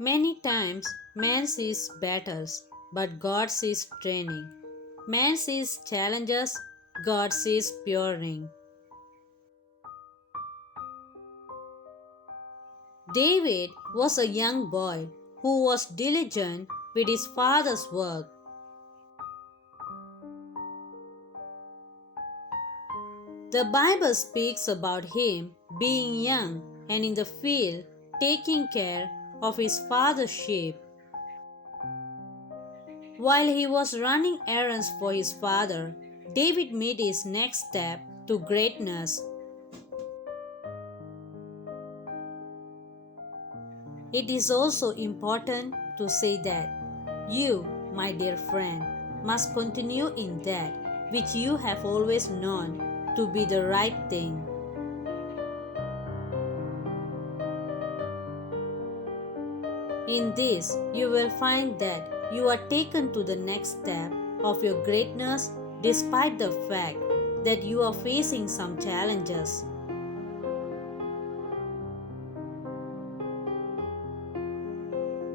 Many times man sees battles, but God sees training. Man sees challenges, God sees puring. David was a young boy who was diligent with his father's work. The Bible speaks about him being young and in the field taking care of his father's sheep. While he was running errands for his father, David made his next step to greatness. It is also important to say that you, my dear friend, must continue in that which you have always known to be the right thing. In this, you will find that you are taken to the next step of your greatness despite the fact that you are facing some challenges.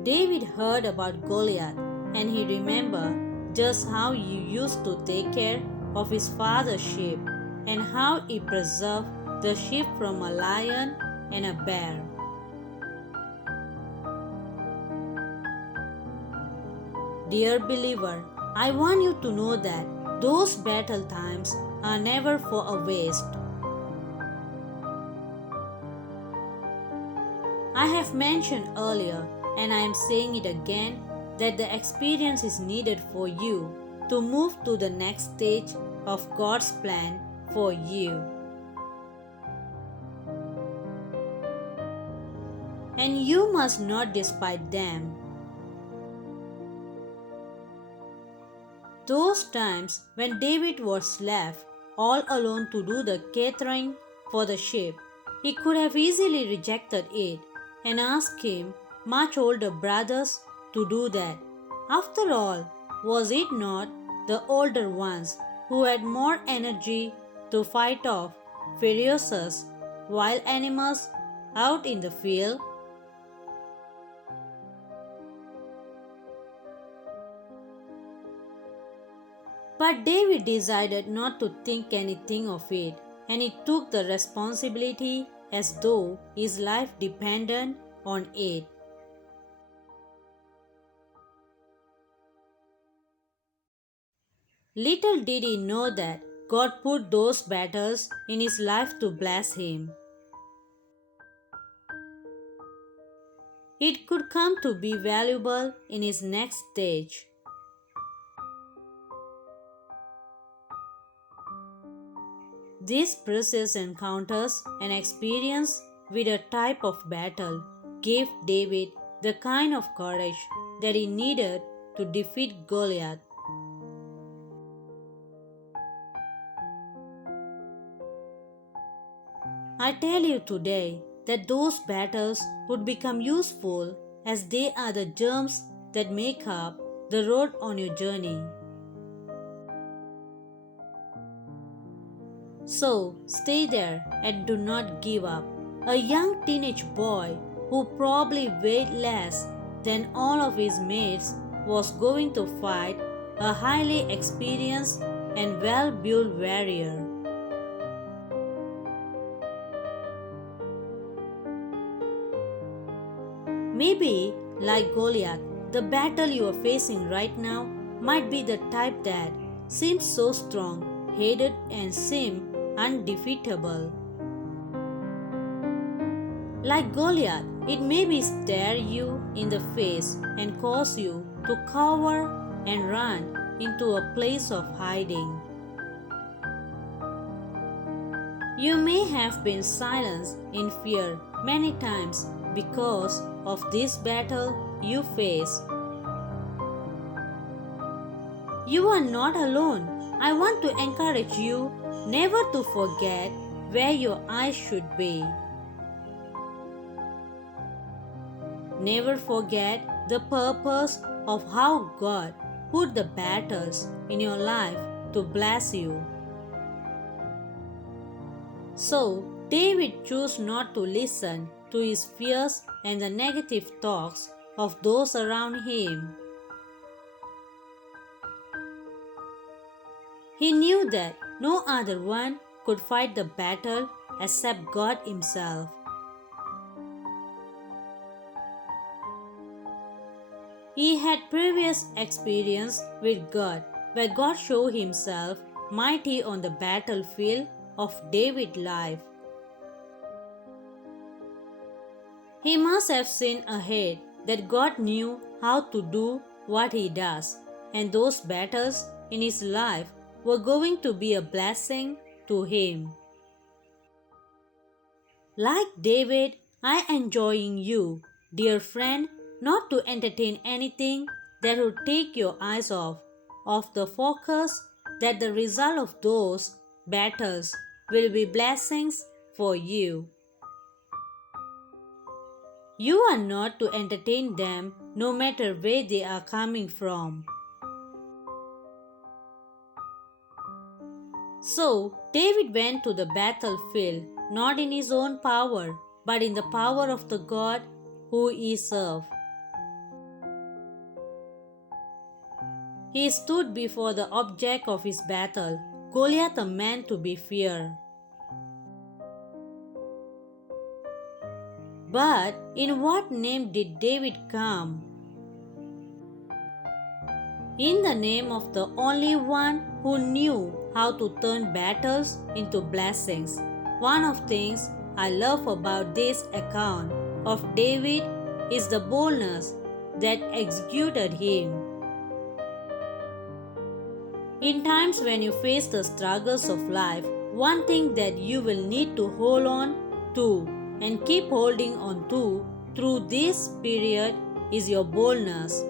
David heard about Goliath and he remembered just how he used to take care of his father's sheep and how he preserved the sheep from a lion and a bear. Dear believer, I want you to know that those battle times are never for a waste. I have mentioned earlier, and I am saying it again, that the experience is needed for you to move to the next stage of God's plan for you. And you must not despise them. Those times when David was left all alone to do the catering for the sheep, he could have easily rejected it and asked him much older brothers to do that. After all, was it not the older ones who had more energy to fight off ferocious wild animals out in the field? But David decided not to think anything of it, and he took the responsibility as though his life depended on it. Little did he know that God put those battles in his life to bless him. It could come to be valuable in his next stage. These precious encounters and experience with a type of battle gave David the kind of courage that he needed to defeat Goliath. I tell you today that those battles would become useful as they are the germs that make up the road on your journey. So stay there and do not give up. A young teenage boy who probably weighed less than all of his mates was going to fight a highly experienced and well-built warrior. Maybe, like Goliath, the battle you are facing right now might be the type that seems so strong, hated, and seem undefeatable. Like Goliath, it may be stare you in the face and cause you to cower and run into a place of hiding. You may have been silenced in fear many times because of this battle you face. You are not alone. I want to encourage you never to forget where your eyes should be. Never forget the purpose of how God put the battles in your life to bless you. So, David chose not to listen to his fears and the negative talks of those around him. He knew that no other one could fight the battle except God Himself. He had previous experience with God, where God showed Himself mighty on the battlefield of David's life. He must have seen ahead that God knew how to do what He does, and those battles in his life were going to be a blessing to him. Like David, I enjoying you, dear friend, not to entertain anything that would take your eyes off the focus that the result of those battles will be blessings for you. You are not to entertain them no matter where they are coming from. So David went to the battlefield not in his own power, but in the power of the God who he served. He stood before the object of his battle, Goliath, a man to be feared. But in what name did David come? In the name of the only one who knew how to turn battles into blessings. One of the things I love about this account of David is the boldness that executed him. In times when you face the struggles of life, one thing that you will need to hold on to and keep holding on to through this period is your boldness.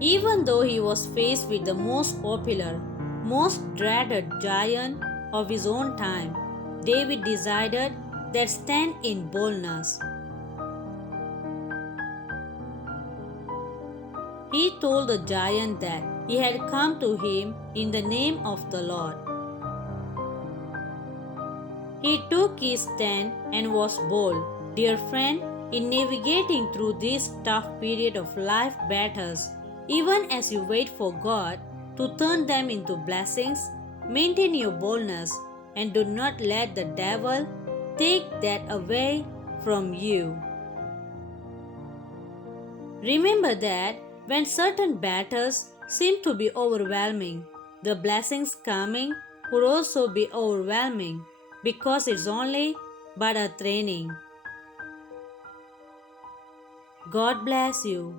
Even though he was faced with the most popular, most dreaded giant of his own time, David decided that stand in boldness. He told the giant that he had come to him in the name of the Lord. He took his stand and was bold, dear friend, in navigating through this tough period of life battles. Even as you wait for God to turn them into blessings, maintain your boldness and do not let the devil take that away from you. Remember that when certain battles seem to be overwhelming, the blessings coming would also be overwhelming because it's only but a training. God bless you.